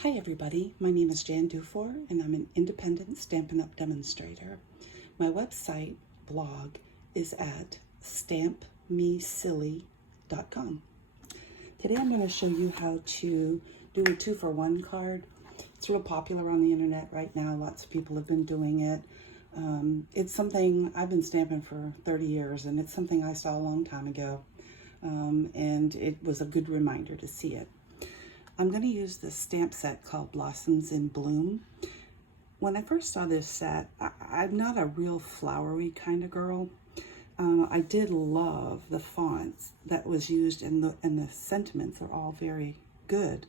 Hi everybody, my name is Jan Dufour and I'm an independent Stampin' Up! Demonstrator. My website blog is at stampmesilly.com. Today I'm going to show you how to do a 2-for-1 card. It's real popular on the internet right now. Lots of people have been doing it. It's something I've been stamping for 30 years and it's something I saw a long time ago. And it was a good reminder to see it. I'm going to use this stamp set called Blossoms in Bloom. When I first saw this set, I'm not a real flowery kind of girl. I did love the fonts that was used and the sentiments are all very good.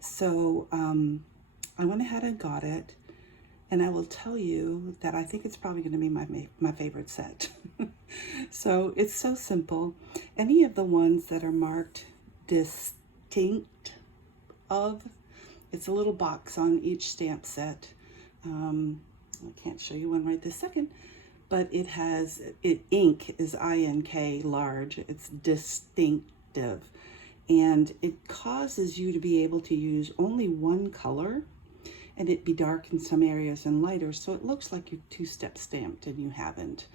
So I went ahead and got it, and I will tell you that I think it's probably going to be my favorite set. So it's so simple. Any of the ones that are marked distinct of, it's a little box on each stamp set. I can't show you one right this second, but it has, ink is INK large, it's distinctive, and it causes you to be able to use only one color and it be dark in some areas and lighter, so it looks like you've two-step stamped and you haven't.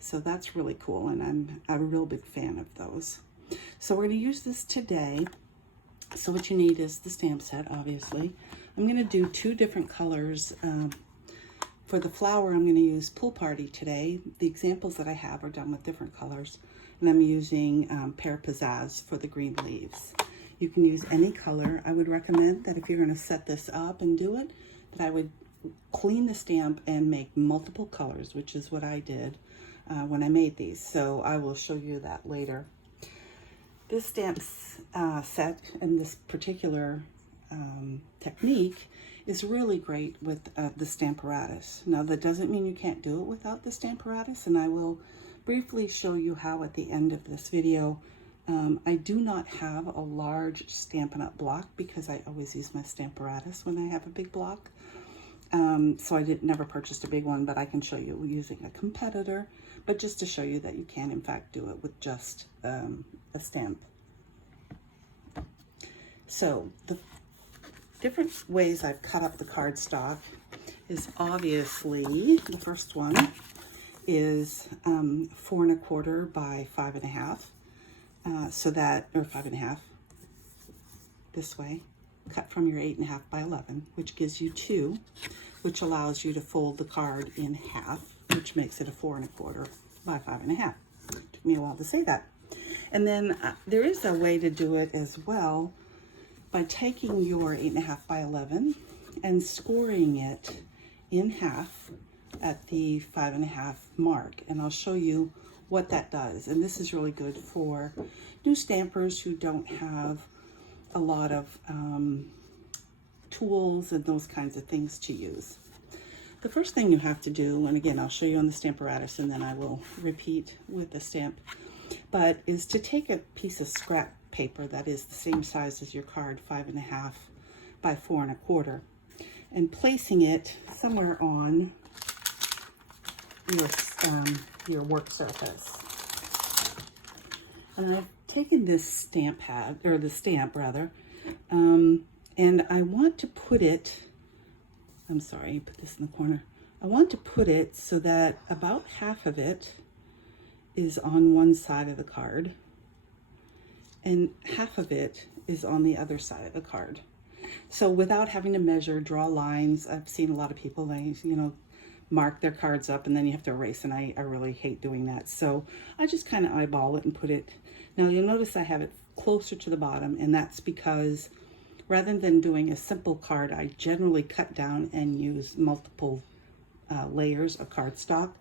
So that's really cool, and I'm a real big fan of those. So we're going to use this today. So what you need is the stamp set, obviously. I'm going to do 2 different colors. For the flower, I'm going to use Pool Party today. The examples that I have are done with different colors. And I'm using Pear Pizzazz for the green leaves. You can use any color. I would recommend that if you're going to set this up and do it, that I would clean the stamp and make multiple colors, which is what I did when I made these. So I will show you that later. This stamp set and this particular technique is really great with the Stamparatus. Now that doesn't mean you can't do it without the Stamparatus, and I will briefly show you how at the end of this video. I do not have a large Stampin' Up! Block because I always use my Stamparatus when I have a big block. So I never purchased a big one, but I can show you using a competitor, but just to show you that you can in fact do it with just a stamp. So the different ways I've cut up the cardstock is obviously, the first one is 4 1/4 by 5 1/2, so that, or 5 1/2, this way, cut from your 8 1/2 by 11, which gives you 2, which allows you to fold the card in half, which makes it a 4 1/4 by 5 1/2. Took me a while to say that. And then there is a way to do it as well by taking your 8 1/2 by 11 and scoring it in half at the 5 1/2 mark. And I'll show you what that does. And this is really good for new stampers who don't have a lot of tools and those kinds of things to use. The first thing you have to do, and again, I'll show you on the Stamparatus and then I will repeat with the stamp, but is to take a piece of scrap paper that is the same size as your card, 5 1/2 by 4 1/4, and placing it somewhere on your work surface. And I've taken this stamp pad, or the stamp rather, and I want to put it, I'm sorry, put this in the corner. I want to put it so that about half of it is on one side of the card and half of it is on the other side of the card. So without having to measure, draw lines, I've seen a lot of people, they, mark their cards up and then you have to erase, and I really hate doing that. So I just kind of eyeball it and put it. Now you'll notice I have it closer to the bottom, and that's because rather than doing a simple card, I generally cut down and use multiple layers of cardstock.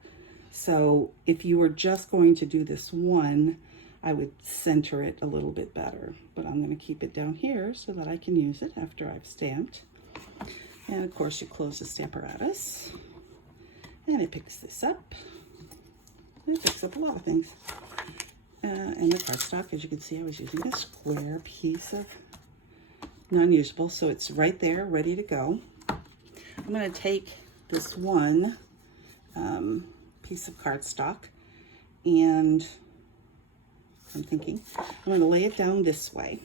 So if you were just going to do this one, I would center it a little bit better, but I'm going to keep it down here so that I can use it after I've stamped. And of course you close the Stamparatus and it picks this up. It picks up a lot of things. And the cardstock, as you can see, I was using a square piece of non-usable, so it's right there ready to go. I'm going to take this one piece of cardstock and I'm thinking I'm going to lay it down this way.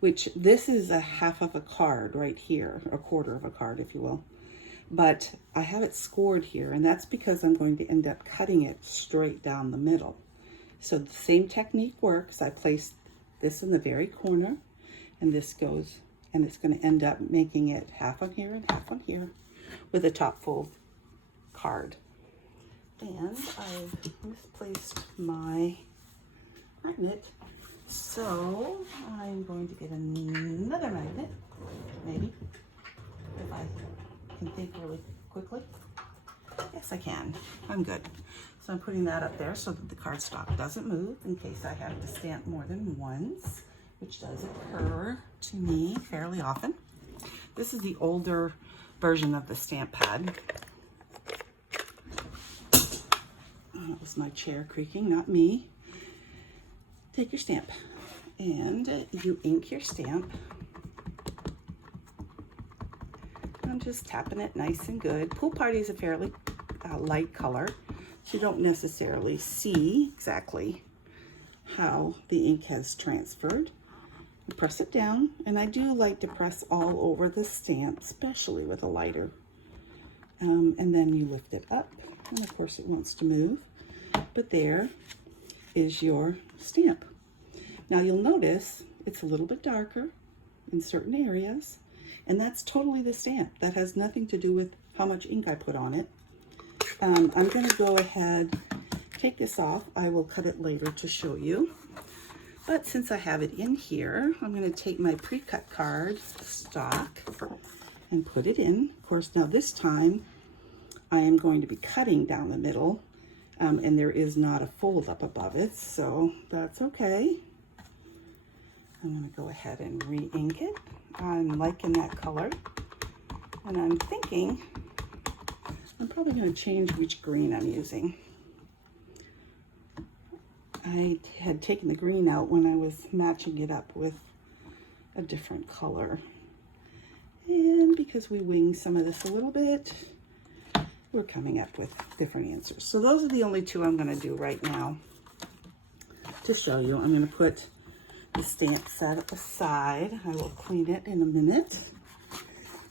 which this is a half of a card right here, a quarter of a card, if you will. But I have it scored here, and that's because I'm going to end up cutting it straight down the middle. So the same technique works. I place this in the very corner, and this goes, and it's going to end up making it half on here and half on here with a top fold card. And I've misplaced my magnet, so I'm going to get another magnet, maybe, if I can think really quickly. Yes, I can. I'm good. So I'm putting that up there so that the cardstock doesn't move in case I have to stamp more than once, which does occur to me fairly often. This is the older version of the stamp pad. That was my chair creaking, not me. Take your stamp and you ink your stamp. I'm just tapping it nice and good. Pool Party is a fairly light color, so you don't necessarily see exactly how the ink has transferred. You press it down, and I do like to press all over the stamp, especially with a lighter. And then you lift it up, and of course it wants to move, but there is your stamp. Now you'll notice it's a little bit darker in certain areas, and that's totally the stamp. That has nothing to do with how much ink I put on it. I'm going to go ahead, take this off. I will cut it later to show you. But since I have it in here, I'm going to take my pre-cut card stock and put it in. Of course, now this time I am going to be cutting down the middle, and there is not a fold up above it, so that's okay. I'm going to go ahead and re-ink it. I'm liking that color, and I'm thinking I'm probably going to change which green I'm using. I had taken the green out when I was matching it up with a different color, and because we winged some of this a little bit, we're coming up with different answers. So those are the only two I'm going to do right now to show you. I'm going to put the stamp set aside. I will clean it in a minute.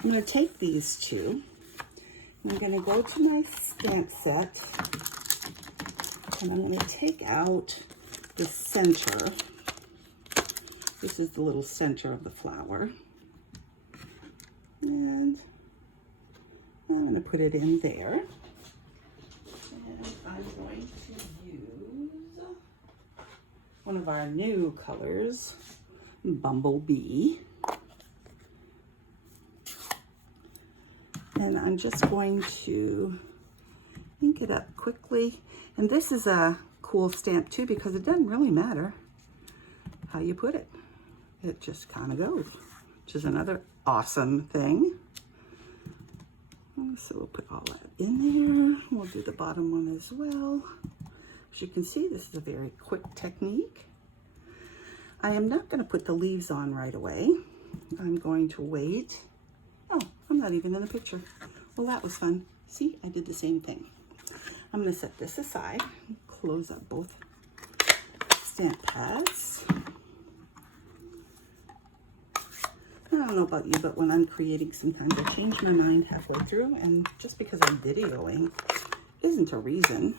I'm going to take these two. I'm going to go to my stamp set, and I'm going to take out the center. This is the little center of the flower. And I'm going to put it in there. And I'm going to use one of our new colors, Bumblebee. And I'm just going to ink it up quickly. And this is a cool stamp too, because it doesn't really matter how you put it. It just kind of goes, which is another awesome thing. So we'll put all that in there. We'll do the bottom one as well. As you can see, this is a very quick technique. I am not going to put the leaves on right away. I'm going to wait. Oh, I'm not even in the picture. Well, that was fun. See, I did the same thing. I'm going to set this aside, close up both stamp pads. I don't know about you, but when I'm creating, sometimes I change my mind halfway through, and just because I'm videoing isn't a reason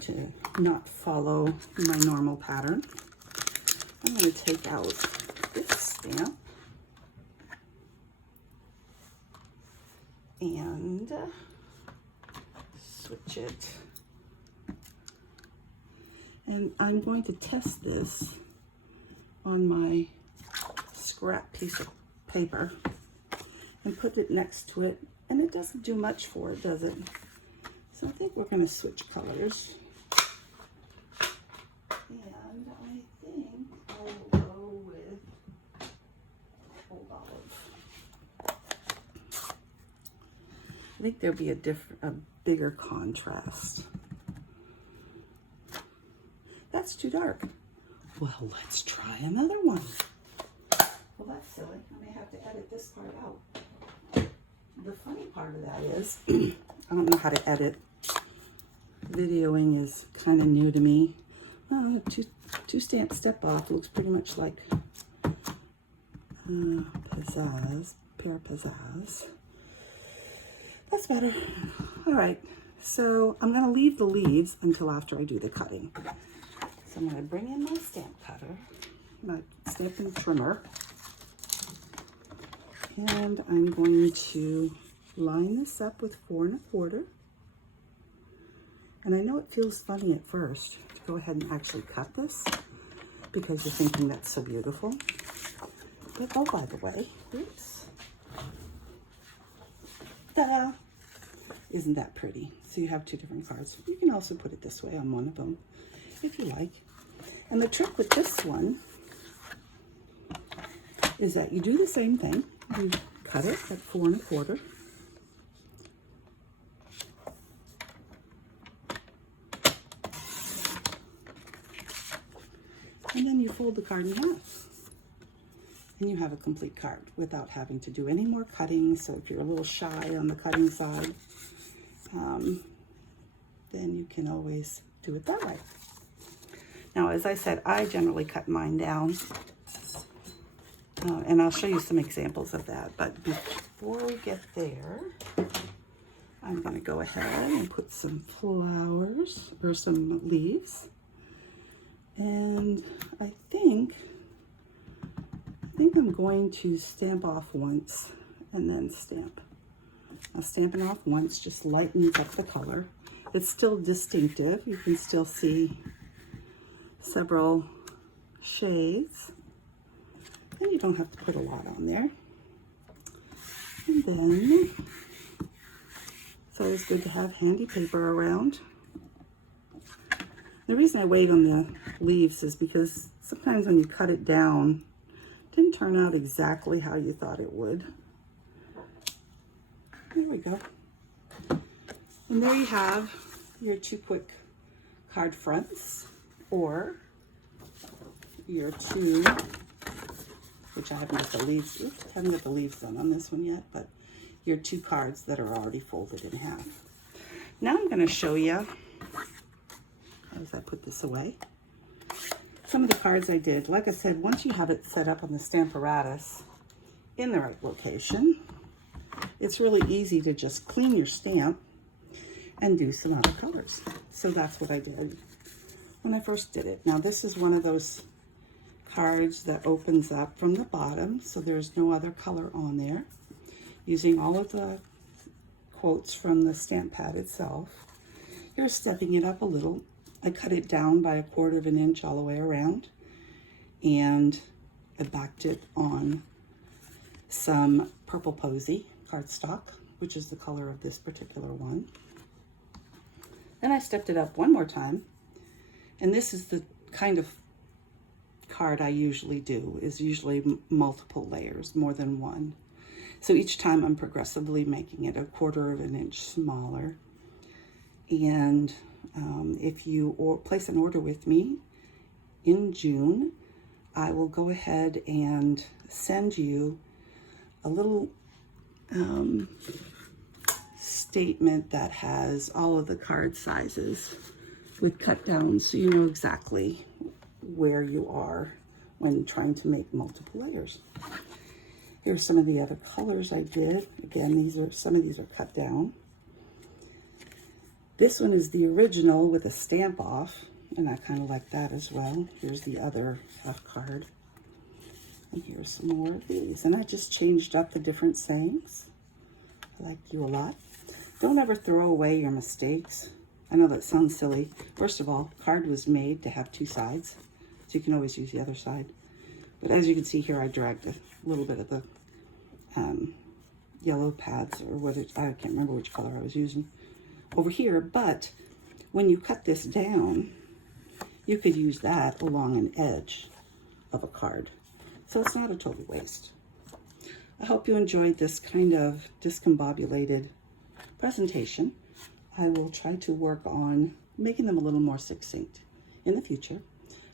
to not follow my normal pattern. I'm going to take out this stamp and switch it. And I'm going to test this on my scrap piece of paper and put it next to it, and it doesn't do much for it, does it? So I think we're going to switch colors, and I think I will go with Old Olive. I think there'll be a bigger contrast. That's too dark. Well, let's try another one. Well, that's silly. I may have to edit this part out. The funny part of that is, I don't know how to edit. Videoing is kind of new to me. Two stamp step off looks pretty much like Pizzazz, Pear Pizzazz. That's better. All right, so I'm gonna leave the leaves until after I do the cutting. So I'm gonna bring in my stamp cutter, my stamping trimmer, and I'm going to line this up with 4 1/4. And I know it feels funny at first to go ahead and actually cut this because you're thinking that's so beautiful. But oh, by the way, oops, ta-da! Isn't that pretty? So you have 2 different cards. You can also put it this way on one of them if you like. And the trick with this one is that you do the same thing. You cut it at 4 1/4. And then you fold the card in half. And you have a complete card without having to do any more cutting. So if you're a little shy on the cutting side, then you can always do it that way. Now, as I said, I generally cut mine down. And I'll show you some examples of that. But before we get there, I'm going to go ahead and put some flowers or some leaves. And I think I'm going to stamp off once and then stamp. Now, stamping off once just lightens up the color. It's still distinctive. You can still see several shades. And you don't have to put a lot on there. And then it's always good to have handy paper around. The reason I wait on the leaves is because sometimes when you cut it down, it didn't turn out exactly how you thought it would. There we go. And there you have your 2 quick card fronts, or your 2, which I haven't got the leaves, haven't got the leaves done on this one yet, but your 2 cards that are already folded in half. Now I'm going to show you, as I put this away, some of the cards I did. Like I said, once you have it set up on the Stamparatus in the right location, it's really easy to just clean your stamp and do some other colors. So that's what I did when I first did it. Now this is one of those cards that opens up from the bottom, so there's no other color on there. Using all of the quotes from the stamp pad itself. Here's stepping it up a little. I cut it down by 1/4 inch all the way around, and I backed it on some purple posy cardstock, which is the color of this particular one. Then I stepped it up one more time, and this is the kind of card I usually do, is usually multiple layers, more than one. So each time I'm progressively making it 1/4 inch smaller. And if you place an order with me in June, I will go ahead and send you a little statement that has all of the card sizes with cut downs, so you know exactly where you are when trying to make multiple layers. Here's some of the other colors I did. Again, some of these are cut down. This one is the original with a stamp off, and I kind of like that as well. Here's the other half card. And here's some more of these. And I just changed up the different sayings. I like you a lot. Don't ever throw away your mistakes. I know that sounds silly. First of all, card was made to have 2 sides, so you can always use the other side. But as you can see here, I dragged a little bit of the yellow pads, or what I can't remember which color I was using, over here. But when you cut this down, you could use that along an edge of a card. So it's not a total waste. I hope you enjoyed this kind of discombobulated presentation. I will try to work on making them a little more succinct in the future.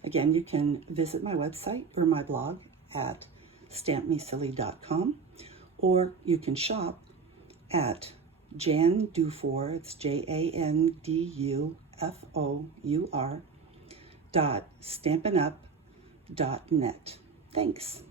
Again, you can visit my website or my blog at stampmesilly.com, or you can shop at Jan Dufour, it's JANDUFOUR .stampinup.net. Thanks.